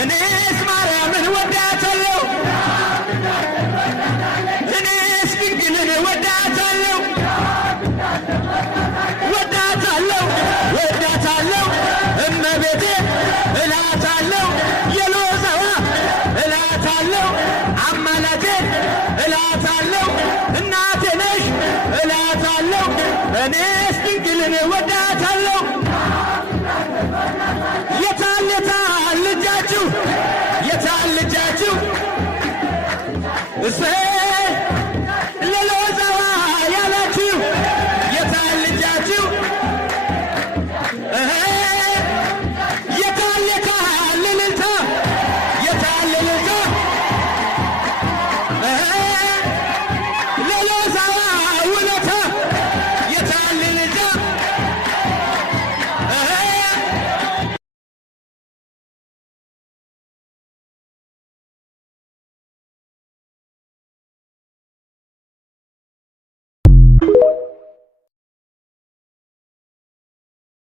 እኔስ ማርያምን ወዳታለሁ እኔስ ድንግልን ወዳታለሁ ወዳታለሁ ወዳታለሁ እመቤቴ እላታለሁ የሎዛዋ እላታለሁ አማላጄ እላታለሁ እናቴ ነሽ እላታለሁ እኔስ ድንግልን ወዳታለሁ የታል ልጃችሁ የታል ልጃችሁ